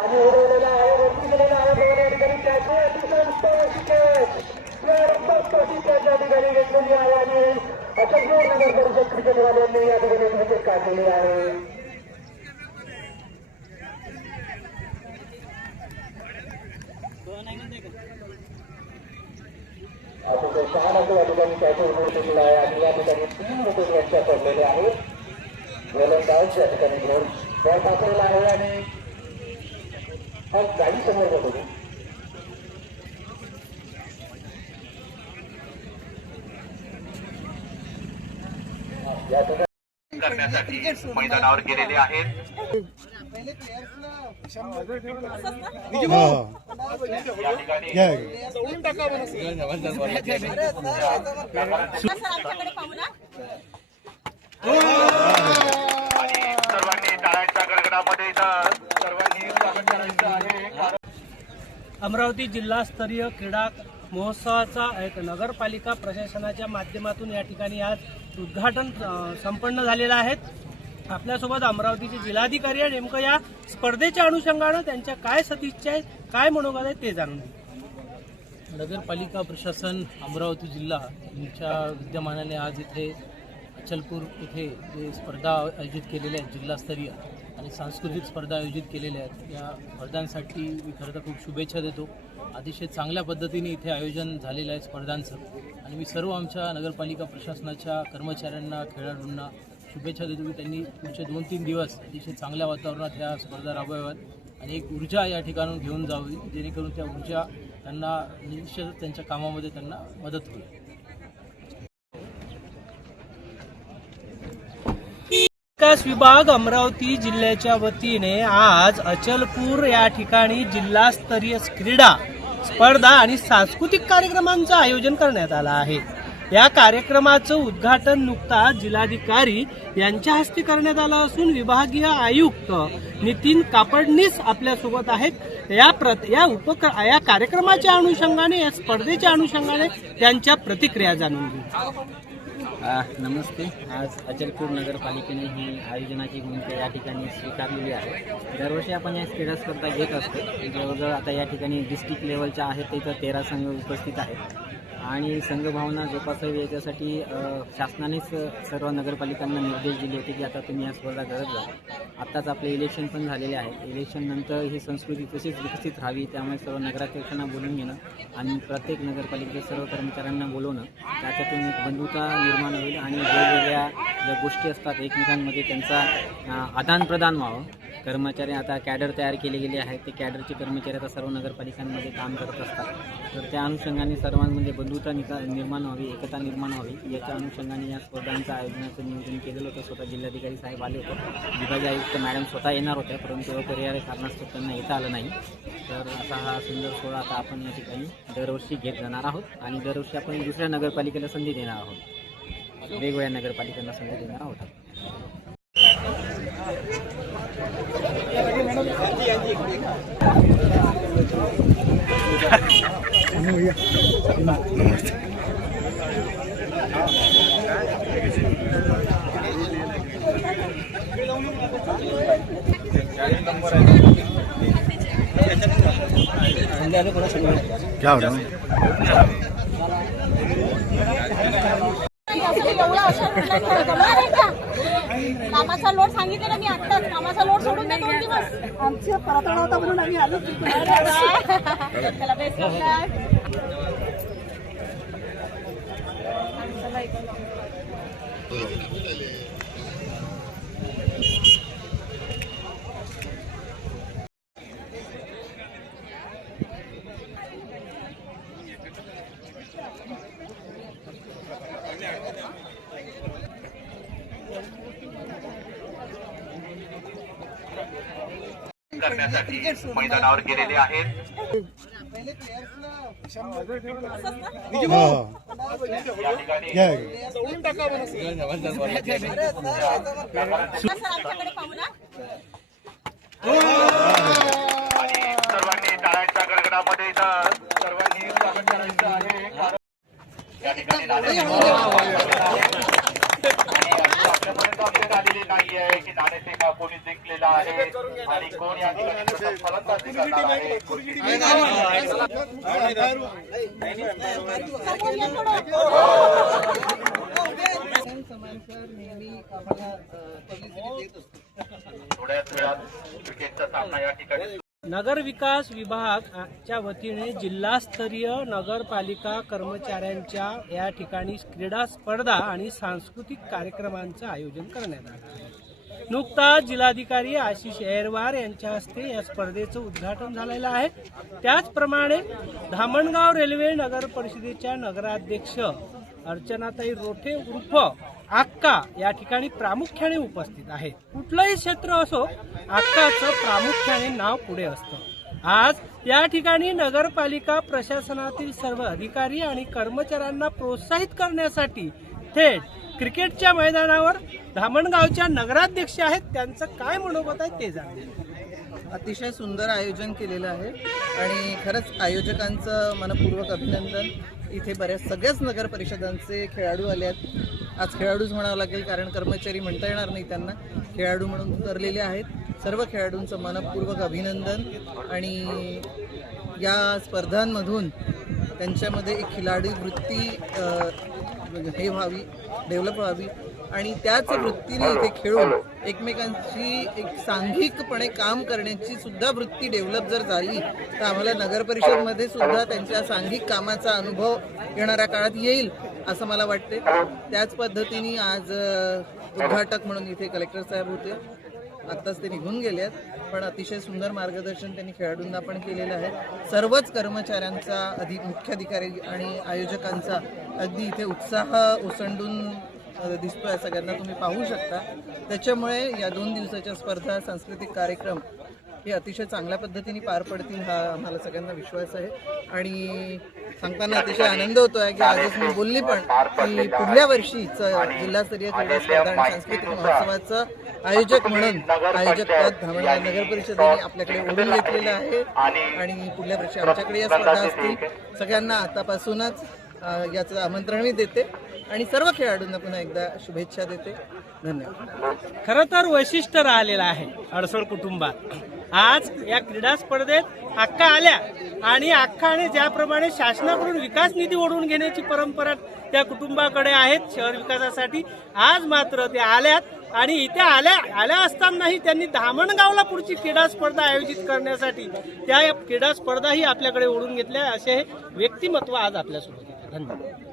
आणि उडवलेला आहे वरती गेलेला आहे दोन या ठिकाणी त्याचे त्या ठिकाणी घेतलेली आहे आणि अचलपूर नगर परिषद क्रिकेटवाल्यांनी या ठिकाणी विकेट काढलेली आहे. अतिशय छान असं या ठिकाणी त्याचे उभे केलेलं आहे आणि या ठिकाणी 3 विकेट यांच्या पडलेले आहेत. गोलंदाज या ठिकाणी बॉल टाकलेला आहे आणि गाडी समोर जातो करण्यासाठी मैदानावर गेलेले आहेत. आणि सर्वांनी टाळ्यांच्या गडगडामध्ये सर्वांनी स्वागत करायचं आहे. अमरावती जिल्हास्तरीय क्रीडा महोत्सवाचा एक नगरपालिका प्रशासनाच्या माध्यमातून या ठिकाणी आज उद्घाटन संपन्न झालेलं आहे. आपल्यासोबत अमरावतीचे जिल्हाधिकारी आहे. नेमकं या स्पर्धेच्या अनुषंगानं त्यांच्या काय सदिच्छा आहेत, काय मनोगत आहे ते जाणून घेऊ. नगरपालिका प्रशासन अमरावती जिल्हा यांच्या विद्यमानाने आज इथे अचलपूर इथे जे स्पर्धा आयोजित केलेल्या आहेत, जिल्हास्तरीय आणि सांस्कृतिक स्पर्धा आयोजित केलेल्या आहेत, या स्पर्धांसाठी मी खरं तर खूप शुभेच्छा देतो. अतिशय चांगल्या पद्धतीने इथे आयोजन झालेलं आहे स्पर्धांचं आणि मी सर्व आमच्या नगरपालिका प्रशासनाच्या कर्मचाऱ्यांना, खेळाडूंना शुभेच्छा देतो की त्यांनी पुढचे 2-3 दिवस अतिशय चांगल्या वातावरणात ह्या स्पर्धा राबवाव्यात आणि एक ऊर्जा या ठिकाणून घेऊन जावी, जेणेकरून त्या ऊर्जा त्यांना निश्चितच त्यांच्या कामामध्ये त्यांना मदत होईल. विकास विभाग अमरावती जिल्ह्याच्या वतीने आज अचलपूर या ठिकाणी जिल्हास्तरीय क्रीडा स्पर्धा आणि सांस्कृतिक कार्यक्रमांचं आयोजन करण्यात आलं आहे. या कार्यक्रमाचं उद्घाटन नुकताच जिल्हाधिकारी यांच्या हस्ते करण्यात आलं असून विभागीय आयुक्त नितीन कापडनीस आपल्यासोबत आहेत. या कार्यक्रमाच्या अनुषंगाने, या स्पर्धेच्या अनुषंगाने त्यांच्या प्रतिक्रिया जाणून घेऊ. नमस्ते. आज अचलपूर नगरपालिकेने ही आयोजनाची भूमिका या ठिकाणी स्वीकारलेली आहे. दरवर्षी आपण या क्रीडा स्पर्धा घेत असतो. जवळजवळ आता या ठिकाणी डिस्ट्रिक्ट लेवलच्या आहेत तिथं 13 संघ उपस्थित आहेत आणि संघभावना जोपासावी याच्यासाठी शासनानेच सर्व नगरपालिकांना निर्देश दिले होते की आता तुम्ही या स्पर्धा करत जा. आत्ताच आपले इलेक्शन पण झालेले आहे. इलेक्शननंतर ही संस्कृती तशीच विकसित राहावी, त्यामुळे सर्व नगराध्यक्षांना बोलून घेणं आणि प्रत्येक नगरपालिकेच्या सर्व कर्मचाऱ्यांना बोलवणं, त्याच्यातून एक बंधुता निर्माण होईल आणि वेगवेगळ्या ज्या गोष्टी असतात एकमेकांमध्ये त्यांचा आदानप्रदान व्हावं. कर्मचारी आता कॅडर तयार केले गेले आहेत. ते कॅडरचे कर्मचारी आता सर्व नगरपालिकांमध्ये काम करत असतात. तर त्या अनुषंगाने सर्वांमध्ये बंधुता निर्माण व्हावी, एकता निर्माण व्हावी, याच्या अनुषंगाने या स्पर्धांचं आयोजनाचं नियोजन केलेलं होतं. स्वतः जिल्हाधिकारी साहेब आले होते, विभागीय आयुक्त मॅडम स्वतः येणार होत्या, परंतु पर्यायी कारणास्तव त्यांना येता आलं नाही. तर असा हा सुंदर सोहळा आता आपण या ठिकाणी दरवर्षी घेत जाणार आहोत आणि दरवर्षी आपण दुसऱ्या नगरपालिकेला संधी देणार आहोत, वेगवेगळ्या नगरपालिकांना संधी देणार आहोत. क्या हो रहा है? कामाचा लोड सांगितलं ना मी आत्ताच. कामाचा लोड सोडून दे 2 दिवस. आमच्या परतणा होता म्हणून आम्ही आलो. त्याला बेस्ट करण्यासाठी मैदानावर गेलेले आहेत. आणि सर्वांनी टाळ्यांच्या गडगडामध्ये सर्वांनी स्वागत करायचं आहे. या ठिकाणी आपल्यापर्यंत अपडेट आलेली नाहीये की नाणेफेक कोणी जिंकलेला आहे आणि कोण या ठिकाणी मालमत्ता स्वीकारणार आहे. थोड्याच वेळात क्रिकेटचा सामना या ठिकाणी नगर विकास विभागाच्या वतीने जिल्हास्तरीय नगरपालिका कर्मचाऱ्यांच्या या ठिकाणी क्रीडा स्पर्धा आणि सांस्कृतिक कार्यक्रमांचं आयोजन करण्यात आलं आहे. नुकताच जिल्हाधिकारी आशिष एरवार यांच्या हस्ते या स्पर्धेचं उद्घाटन झालेलं आहे. त्याचप्रमाणे धामणगाव रेल्वे नगर परिषदेच्या नगराध्यक्ष अर्चनाताई रोठे उर्फ आक्का या ठिकाणी प्रामुख्याने उपस्थित आहेत. कुठलंही क्षेत्र असो, आक्काचं प्रामुख्याने नाव पुढे असतं. आज या ठिकाणी नगरपालिका प्रशासनातील सर्व अधिकारी आणि कर्मचाऱ्यांना प्रोत्साहित करण्यासाठी थेट क्रिकेटच्या मैदानावर धामणगावच्या नगराध्यक्ष आहेत. त्यांचं काय मनोगत आहे ते जाणूया. अतिशय सुंदर आयोजन केलेलं आहे आणि खरंच आयोजकांचं मनपूर्वक अभिनंदन. इथे सगळ्याच नगर परिषदांचे खेळाडू आले आहेत. आज खेळाडूच म्हणावं लागेल कारण कर्मचारी म्हणता येणार नाही त्यांना. खेळाडू म्हणून उतरलेले आहेत. सर्व खेळाडूंचं मनपूर्वक अभिनंदन. आणि या स्पर्धांमधून त्यांच्यामध्ये एक खिलाडी वृत्ती हे व्हावी, डेव्हलप व्हावी आणि त्याच वृत्तीने इथे खेळून एकमेकांची एक सांघिकपणे काम करण्याची सुद्धा वृत्ती डेव्हलप जर झाली तर आम्हाला नगर परिषदमध्ये सुद्धा त्यांच्या सांघिक कामाचा अनुभव येणाऱ्या काळात येईल असं मला वाटते. त्याच पद्धतीने आज उद्घाटक म्हणून इथे कलेक्टर साहेब होते. आत्ताच ते निघून गेले आहेत पण अतिशय सुंदर मार्गदर्शन त्यांनी खेळाडूंना पण केलेलं आहे. सर्वच कर्मचाऱ्यांचा मुख्याधिकारी आणि आयोजकांचा अगदी इथे उत्साह ओसंडून दिसतोय. सगळ्यांना तुम्ही पाहू शकता. त्याच्यामुळे या 2 दिवसाच्या स्पर्धा सांस्कृतिक कार्यक्रम हे अतिशय चांगल्या पद्धतीने पार पडतील हा आम्हाला सगळ्यांना विश्वास आहे. आणि सांगताना अतिशय आनंद होतोय की आजच मी बोलली पण की पुढल्या वर्षीच जिल्हास्तरीय क्रीडा स्पर्धा आणि सांस्कृतिक महोत्सवाचं आयोजक म्हणून आयोजकपद धामणगाव नगर परिषदेने आपल्याकडे ओढून घेतलेलं आहे आणि पुढल्या वर्षी आमच्याकडे या स्पर्धा असतील. सगळ्यांना आतापासूनच याचं आमंत्रण मी देते आणि सर्व खेळाडूंना पुन्हा एकदा शुभेच्छा देते. धन्यवाद. खरं तर वैशिष्ट्य राहिलेलं आहे अडसळ कुटुंबात. आज या क्रीडा स्पर्धेत अक्का आल्या आणि अक्काने ज्याप्रमाणे शासनाकडून विकास निधी ओढून घेण्याची परंपरा त्या कुटुंबाकडे आहेत शहर विकासासाठी, आज मात्र ते आल्यात आणि इथे आल्या असतानाही त्यांनी धामणगावला पुढची क्रीडा स्पर्धा आयोजित करण्यासाठी त्या क्रीडा स्पर्धाही आपल्याकडे ओढून घेतल्या. असे व्यक्तिमत्व आज आपल्यासोबत आहेत. धन्यवाद.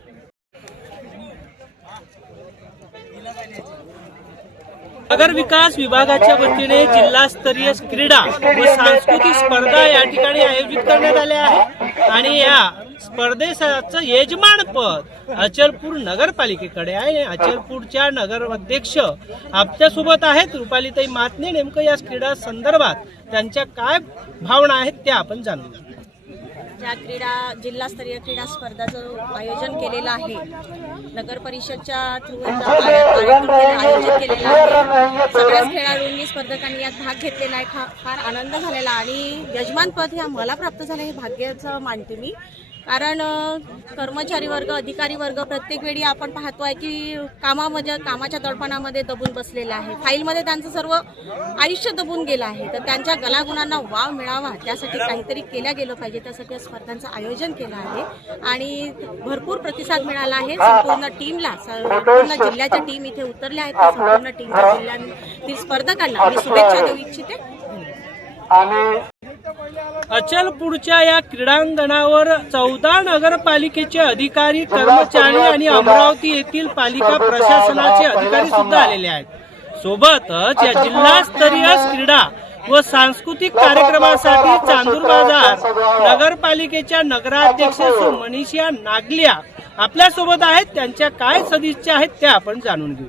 नगर विकास विभागाच्या वतीने जिल्हास्तरीय क्रीडा व सांस्कृतिक स्पर्धा या ठिकाणी आयोजित करण्यात आल्या आहे आणि या स्पर्धेचं यजमानपद अचलपूर नगरपालिकेकडे आहे. अचलपूरच्या नगराध्यक्ष आपल्यासोबत आहेत रुपालीताई मातने. नेमकं या क्रीडा संदर्भात त्यांच्या काय भावना आहेत त्या आपण जाणून घेऊ. या जिल्हास्तरीय क्रीडा स्पर्धाचं आयोजन केलेलं आहे नगर परिषदच्या थ्रू आयोजित केलेलं आहे. सगळ्याच खेळाडूंनी स्पर्धकांनी यात भाग घेतलेला आहे. फार आनंद झालेला आणि यजमानपद हे मला प्राप्त झालं हे भाग्याचं मानते मी. कारण कर्मचारी वर्ग अधिकारी वर्ग प्रत्येक वेळी आपण पाहतोय की कामाच्या दडपणामध्ये दबून बसलेला आहे. फाईलमध्ये त्यांचं सर्व आयुष्य दबून गेलं आहे. तर त्यांच्या कलागुणांना वाव मिळावा त्यासाठी काहीतरी केल्या गेलं पाहिजे. त्यासाठी स्पर्धांचं आयोजन केलं आहे आणि भरपूर प्रतिसाद मिळाला आहे. संपूर्ण टीमला संपूर्ण जिल्ह्याच्या टीम इथे उतरल्या आहेत. संपूर्ण टीमच्या जिल्ह्यातील स्पर्धकांना मी शुभेच्छा देऊ इच्छिते. अचलपूरच्या या क्रीडांगणावर 14 नगरपालिकेचे अधिकारी कर्मचारी आणि अमरावती येथील पालिका प्रशासनाचे अधिकारी सुद्धा आलेले आहेत. सोबतच या जिल्हास्तरीय क्रीडा व सांस्कृतिक कार्यक्रमासाठी चांदूर बाजार नगरपालिकेच्या नगराध्यक्ष मनीषा नागलिया आपल्यासोबत आहेत. त्यांच्या काय सदिच्छा आहेत त्या आपण जाणून घेऊ.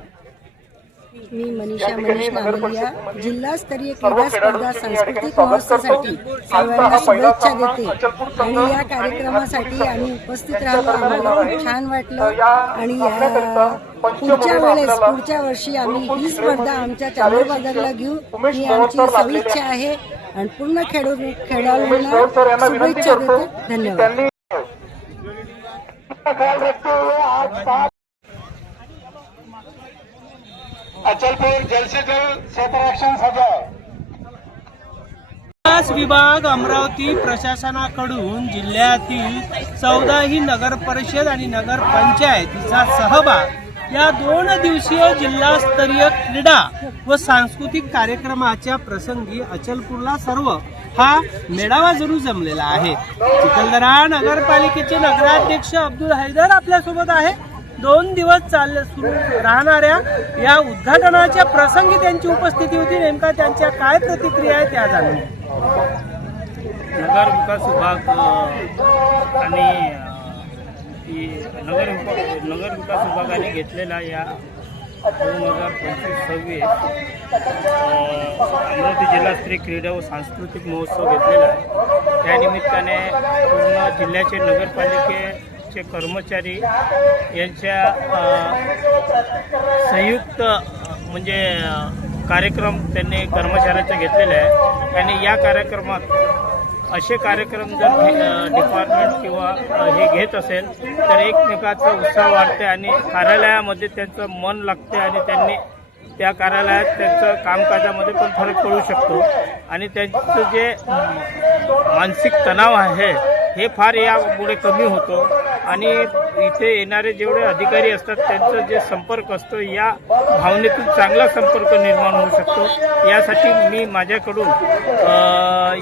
मी मनीषा नागलिया जिल्हास्तरीय क्रीडा स्पर्धा सांस्कृतिक महोत्सवासाठी सर्वांना शुभेच्छा देते आणि या कार्यक्रमासाठी आम्ही उपस्थित राहिलो. आम्हाला खूप छान वाटलं आणि पुढच्या वर्षी आम्ही ही स्पर्धा आमच्या चांदूर बाजारला घेऊ ही आमची सदिच्छा आहे आणि पूर्ण खेळाडूंना शुभेच्छा देते. धन्यवाद. अचलपूर जल से जल क्षेत्र एक्शन सजा विकास विभाग अमरावती प्रशासनाकडून जिल्ह्यातील 14ही नगर परिषद आणि नगर पंचायतीचा सहभाग या 2 दिवसीय जिल्हास्तरीय क्रीडा व सांस्कृतिक कार्यक्रमाच्या प्रसंगी अचलपूरला सर्व हा मेळावा जरूर जमलेला आहे। चिखलदरा नगरपालिकेचे नगराध्यक्ष अब्दुल हैदर आपल्यासोबत आहे। 2 दिवस सुरू राहणाऱ्या या उद्घाटनाच्या प्रसंगी त्यांची उपस्थिती होती। नेमका त्यांच्या काय प्रतिक्रिया आहे त्या जाणून नगर विकास विभाग आणि नगर विकास विभागाने घेतलेला या 2025-26 अमरावती जिल्हास्तरीय क्रीडा व सांस्कृतिक महोत्सव घेतलेला आहे। त्यानिमित्ताने पूर्ण जिल्ह्याचे नगरपालिकेचे कर्मचारी यांच्या संयुक्त म्हणजे कार्यक्रम त्यांनी कर्मचाऱ्यांचा घेतलेला आहे आणि या कार्यक्रमात असे कार्यक्रम जर डिपार्टमेंट किंवा हे घेत असेल तर एकमेकाचा उत्साह वाढते आणि कार्यालयामध्ये त्यांचं मन लागते आणि त्यांनी त्या कार्यालयात त्यांचं कामकाजामध्ये पण फरक पडू शकतो आणि त्यांचं जे मानसिक तणाव आहे हे फार यामुळे कमी होतो आणि इथे येणारे जेवढे अधिकारी असतात त्यांचं जे संपर्क असतो या भावनेतून चांगला संपर्क निर्माण होऊ शकतो। यासाठी मी माझ्याकडून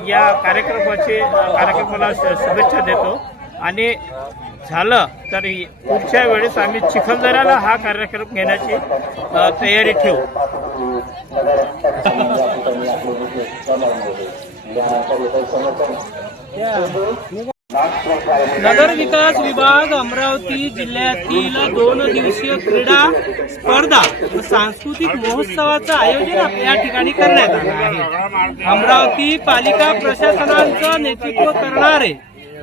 या कार्यक्रमाला शुभेच्छा देतो आणि झालं तर पुढच्या वेळेस आम्ही चिखलदऱ्याला हा कार्यक्रम घेण्याची तयारी ठेवू। नगर विकास विभाग अमरावती जिल्ह्यातील 2 दिवसीय क्रीडा स्पर्धा व सांस्कृतिक महोत्सवाचं आयोजन या ठिकाणी करण्यात आलं आहे। अमरावती पालिका प्रशासनाचं नेतृत्व करणारे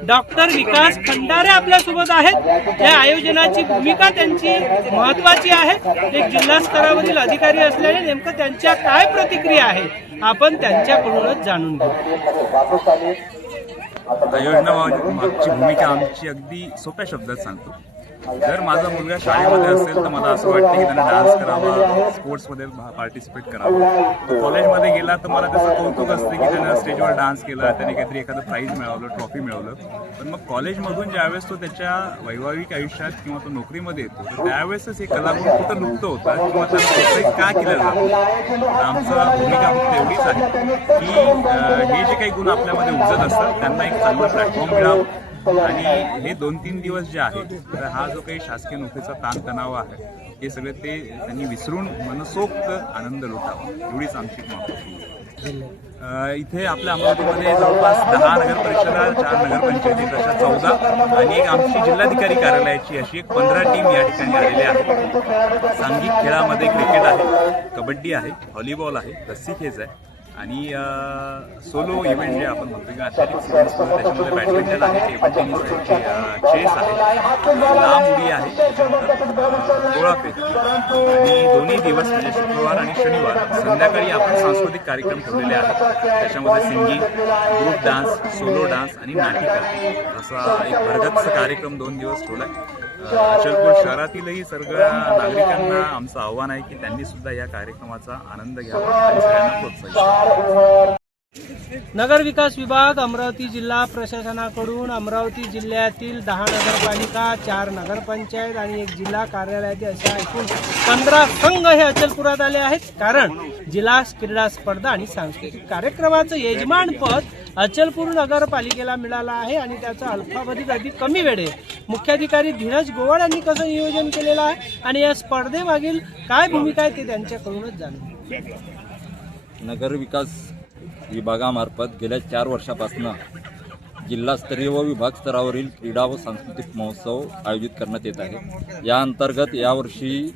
डॉक्टर विकास खंडारे आपल्यासोबत आहेत। या आयोजनाची भूमिका त्यांची महत्वाची आहे। एक जिल्हा स्तरावरील अधिकारी असल्याने नेमकं त्यांच्या काय प्रतिक्रिया आहे आपण त्यांच्याकडूनच जाणून घेऊ। योजना मागची भूमिका आमची अगदी सोप्या शब्दात सांगतो। जर माझा मुलगा शाळेमध्ये असेल तर मला असं वाटतं की त्याने डान्स करावा, स्पोर्ट्समध्ये पार्टिसिपेट करावं। कॉलेजमध्ये गेला तर मला त्याचं कौतुक असतं की त्यानं स्टेजवर डान्स केला, त्याने काहीतरी एखादं प्राईज मिळवलं, ट्रॉफी मिळवलं। पण मग कॉलेजमधून ज्यावेळेस तो त्याच्या वैवाहिक आयुष्यात किंवा तो नोकरीमध्ये येतो तर त्यावेळेसच हे कलागुण कुठं लुप्त होता किंवा त्याला प्रोत्साहित का केलं जातं। आमचा भूमिका फक्त एवढीच आहे की हे जे काही गुण आपल्यामध्ये उजत असतात त्यांना एक चांगला प्लॅटफॉर्म मिळावं आणि हे 2-3 दिवस जे आहेत तर हा जो काही शासकीय नोकरीचा ताणतणाव आहे हे सगळे ते त्यांनी विसरून मनसोक्त आनंद लुटावा एवढीच आमची मागणी। इथे आपल्या अमरावतीमध्ये जवळपास 10 नगर परिषदा, 4 नगरपंचायती, तशा 14 आणि एक आमची जिल्हाधिकारी कार्यालयाची अशी एक 15 टीम या ठिकाणी आलेल्या आहेत। सांघिक खेळामध्ये क्रिकेट आहे, कबड्डी आहे, व्हॉलीबॉल आहे, रस्सीखेच आहे आणि सोलो इव्हेंट जे आपण म्हणतो किंवा ॲथलेटिक्स इव्हेंट्स त्याच्यामध्ये बॅडमिंटन आहे, टेबल टेनिस आहे, चेस आहे, लांब उडी आहे, त्याच्यानंतर गोळाफेक आणि दोन्ही दिवस म्हणजे शुक्रवार आणि शनिवार संध्याकाळी आपण सांस्कृतिक कार्यक्रम ठेवलेले आहेत। त्याच्यामध्ये singing, group dance, solo dance आणि नाटिका असा एक भरगच्च कार्यक्रम 2 दिवस ठेवला आहे। अचलपूर शहरातीलही सगळ्या नागरिकांना आमचं आव्हान आहे की त्यांनी सुद्धा या कार्यक्रमाचा आनंद घ्यावा आणि सगळ्यांना प्रोत्साहित करावं। नगर विकास विभाग अमरावती जिल्हा प्रशासनाकडून अमरावती जिल्ह्यातील 10 नगरपालिका, 4 नगरपंचायत आणि 1 जिल्हा कार्यालयाचे अशा एकूण 15 संघ हे अचलपुरात आले आहेत। कारण जिल्हा क्रीडा स्पर्धा आणि सांस्कृतिक कार्यक्रमाचं यजमानपद अचलपूर नगरपालिकेला मिळालं आहे आणि त्याचा अल्पावधीत अगदी कमी वेळेत मुख्याधिकारी धीरज गोवाड यांनी कसं नियोजन केलेलं आहे आणि या स्पर्धेमागील काय भूमिका आहे ते त्यांच्याकडूनच जाणून। नगर विकास विभागामार्फत गेल्या 4 वर्षापासून जिल्हास्तरीय व विभाग स्तरावरील क्रीडा व सांस्कृतिक महोत्सव आयोजित करण्यात येत आहे। या अंतर्गत यावर्षी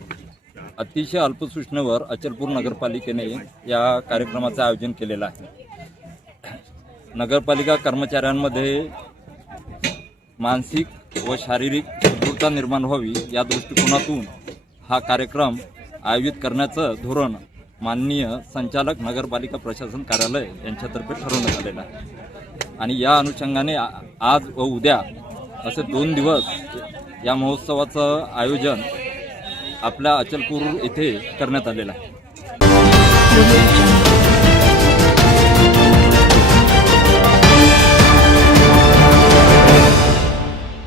अतिशय अल्पसूचनेवर अचलपूर नगरपालिकेने या कार्यक्रमाचं आयोजन केलेलं आहे। नगरपालिका कर्मचाऱ्यांमध्ये मानसिक व शारीरिक सुदृढता निर्माण व्हावी या दृष्टिकोनातून हा कार्यक्रम आयोजित करण्याचं धोरण माननीय संचालक नगरपालिका प्रशासन कार्यालय यांच्यातर्फे ठरवण्यात आलेलं आहे आणि या अनुषंगाने आज व उद्या असे 2 दिवस या महोत्सवाचं आयोजन आपल्या अचलपूर येथे करण्यात आलेलं आहे।